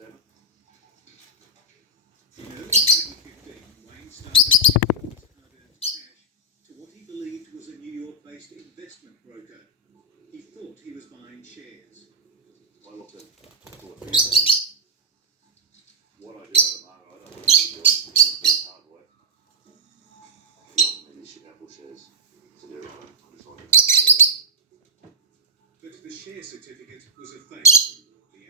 In early 2015, Wayne started taking his hard-earned cash to what he believed was a New York-based investment broker. He thought he was buying shares. I looked at what I do at the moment. I don't really do it. Hard work. He offered me this Apple shares to do it. I decided to do it. But the share certificate was a fake.